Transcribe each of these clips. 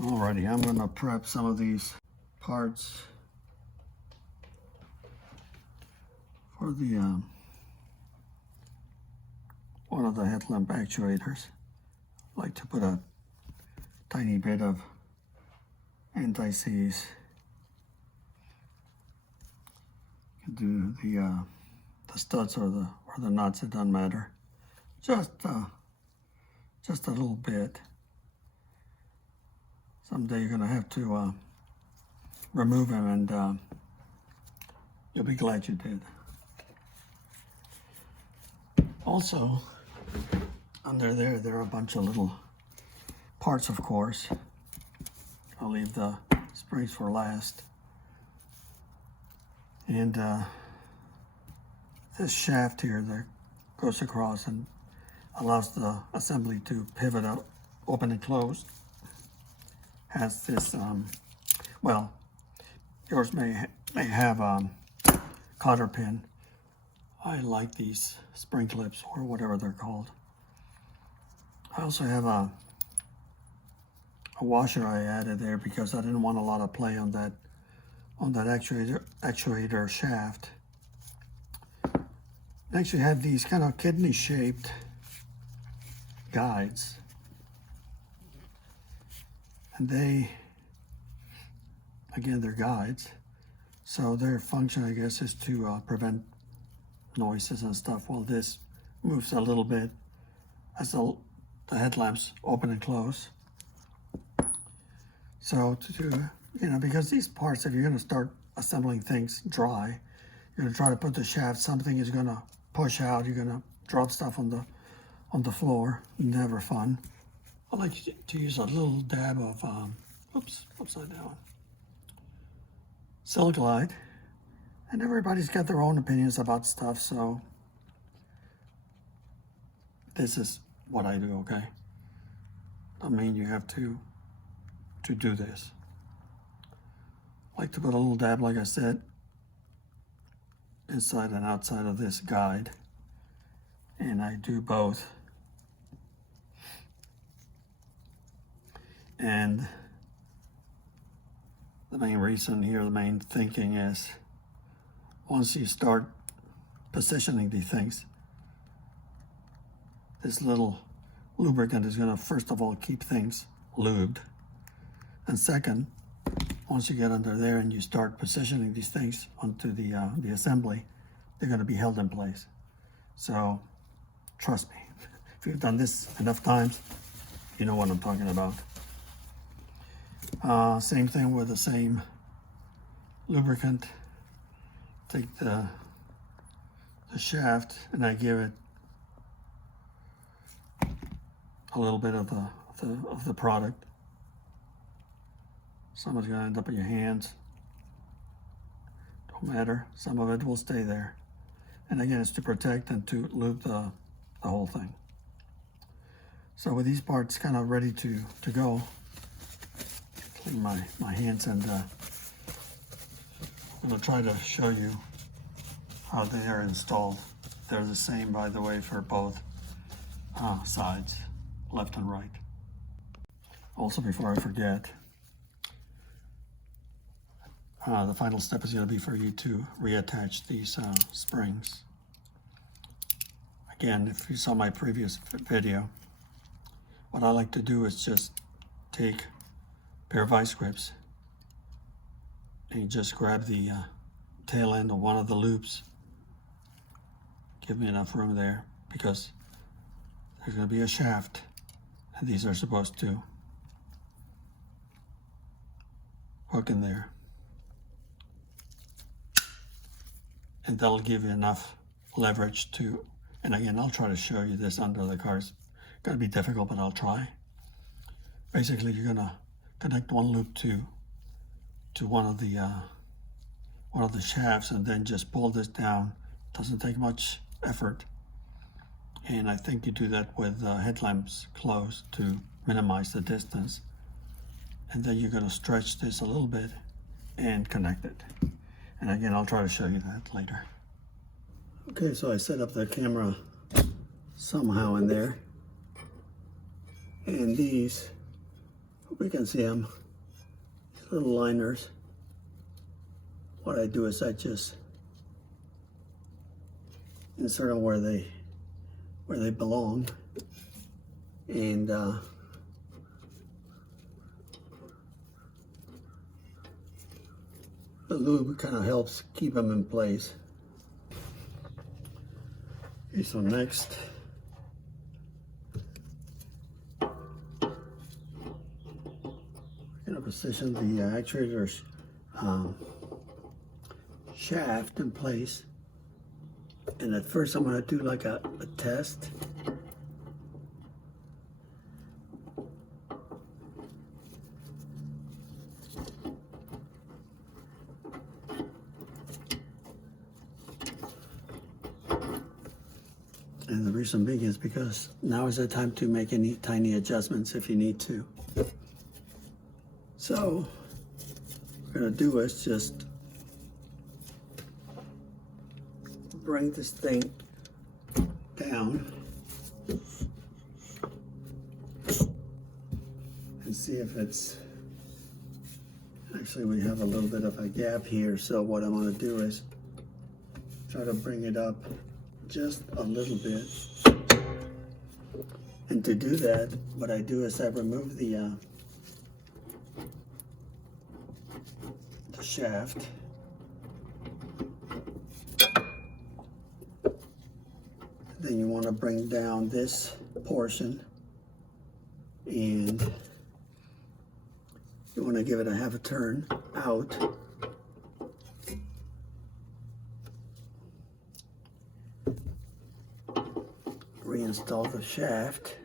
Alrighty, I'm gonna prep some of these parts for the one of the headlamp actuators. I like to put a tiny bit of anti-seize. Do the studs or the nuts, it doesn't matter. Just a little bit. Someday you're gonna have to remove them, and you'll be glad you did. Also, under there are a bunch of little parts, of course. I'll leave the springs for last. And this shaft here that goes across and allows the assembly to pivot out, open and close, has this, well, yours may have a cotter pin. I like these spring clips, or whatever they're called. I also have a washer I added there because I didn't want a lot of play on that actuator shaft. Next, you have these kind of kidney-shaped guides, and they're guides, so their function, I guess, is to prevent noises and stuff while this moves a little bit as the headlamps open and close. So because these parts, if you're going to start assembling things dry, you're going to try to put the shaft, something is going to push out, you're going to drop stuff on the floor. Never fun. I like to use a little dab of, upside down, Silicolite. And everybody's got their own opinions about stuff, so this is what I do, okay? I mean, you have to do this. I like to put a little dab, like I said, inside and outside of this guide, and I do both. And the main reason here, the main thinking is, once you start positioning these things, this little lubricant is going to, first of all, keep things lubed, and second, once you get under there and you start positioning these things onto the assembly, they're going to be held in place. So trust me, if you've done this enough times, you know what I'm talking about. Same thing with the same lubricant. Take the shaft and I give it a little bit of the product. Some of it's gonna end up in your hands. Don't matter. Some of it will stay there. And again, it's to protect and to lube the whole thing. So with these parts kind of ready to go, clean my hands, and I'm gonna try to show you how they are installed. They're the same, by the way, for both sides, left and right. Also, before I forget, the final step is going to be for you to reattach these springs. Again, if you saw my previous video, what I like to do is just take a pair of vice grips and you just grab the tail end of one of the loops. Give me enough room there because there's going to be a shaft and these are supposed to hook in there. And that'll give you enough leverage to, and again, I'll try to show you this under the car. It's gonna be difficult, but I'll try. Basically, you're gonna connect one loop to one of the shafts and then just pull this down. Doesn't take much effort. And I think you do that with headlamps closed to minimize the distance. And then you're gonna stretch this a little bit and connect it. And again, I'll try to show you that later. Okay, so I set up the camera somehow in there. And these Hope you can see them. These little liners. What I do is I just insert them where they belong, and the lube kind of helps keep them in place. Okay, so next, we're going to position the actuator's shaft in place. And at first I'm going to do like a test. And the reason being is because now is the time to make any tiny adjustments if you need to. So what we're going to do is just bring this thing down and see if it's, actually we have a little bit of a gap here, so what I'm going to do is try to bring it up just a little bit. And to do that, what I do is I remove the shaft. Then you want to bring down this portion, and you want to give it a half a turn out. Reinstall the shaft.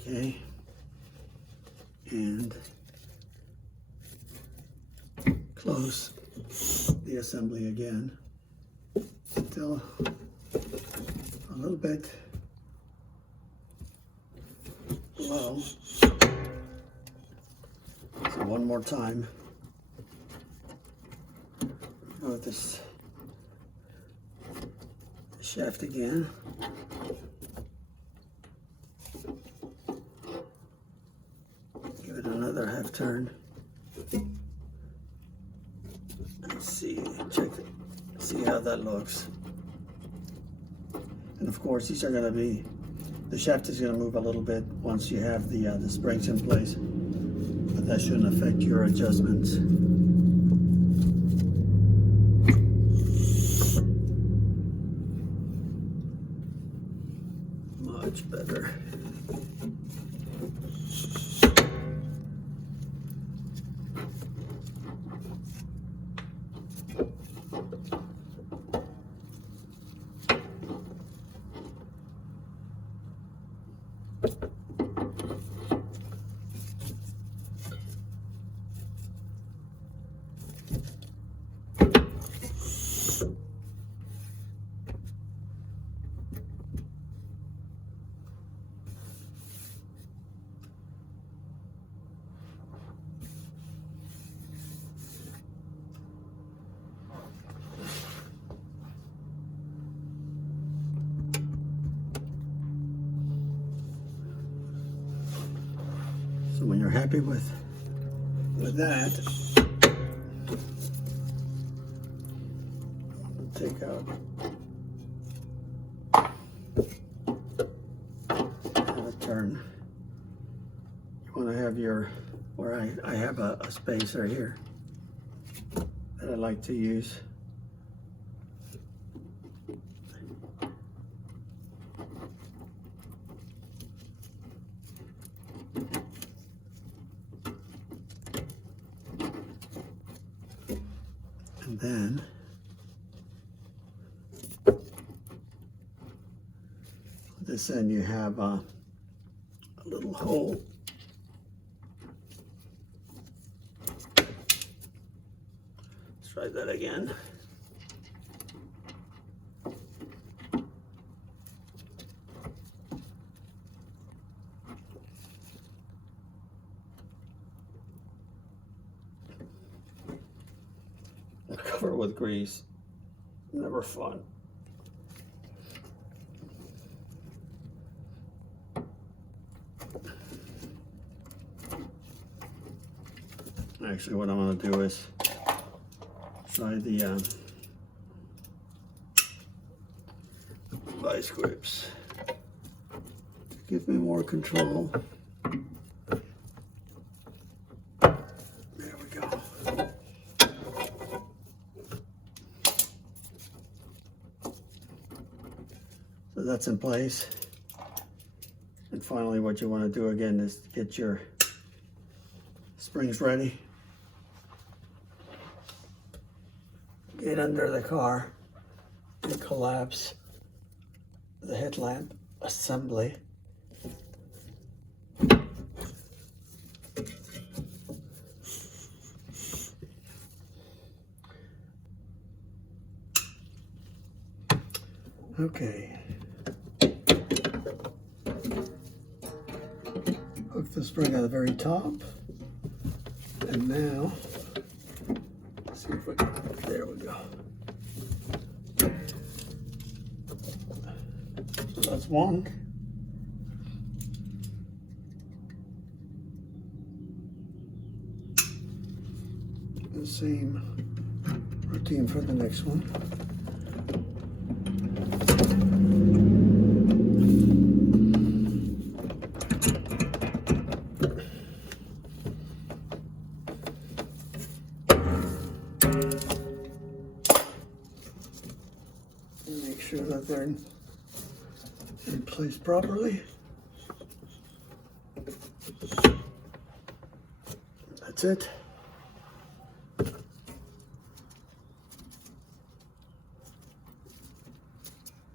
Okay, and close the assembly again until a little bit below. So one more time. Go with this shaft again. Give it another half turn. Let's see, see how that looks. And of course, these are going to be, the shaft is going to move a little bit once you have the springs in place, but that shouldn't affect your adjustments. Much better. So when you're happy with that, take out, have a turn. You want to have your, where I have a space right here that I like to use. And then this end you have a little hole. Let's try that again. cover it with grease. Never fun. Actually, what I'm going to do is try the vice grips. Give me more control. There we go. So that's in place. And finally, what you want to do again is get your springs ready. Get under the car and collapse the headlamp assembly. Okay. Hook the spring at the very top. And now, let's see if we can, there we go. So that's one. The same routine for the next one. Make sure that they're in place properly. That's it.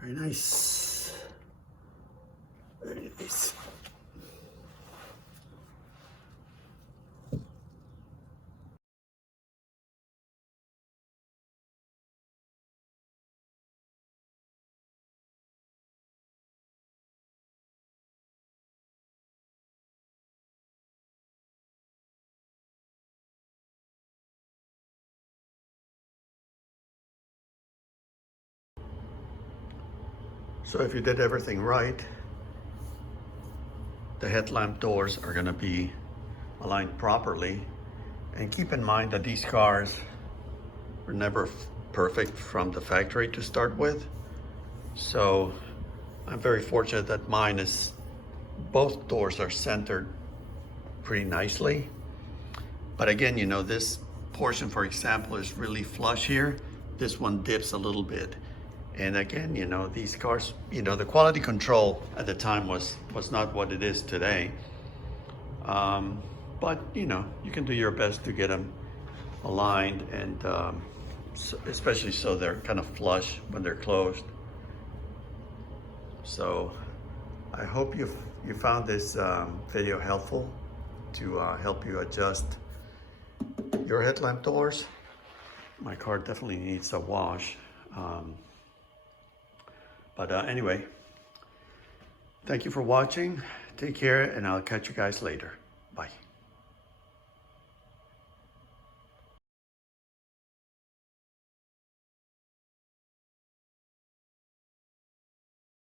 Very nice. Very nice. So if you did everything right, the headlamp doors are going to be aligned properly. And keep in mind that these cars were never perfect from the factory to start with. So I'm very fortunate that mine is, both doors are centered pretty nicely. But again, you know, this portion, for example, is really flush here. This one dips a little bit. And again, you know, these cars, you know, the quality control at the time was not what it is today. But, you know, you can do your best to get them aligned, and especially so they're kind of flush when they're closed. So I hope you found this video helpful to help you adjust your headlamp doors. My car definitely needs a wash. But anyway, thank you for watching. Take care, and I'll catch you guys later. Bye.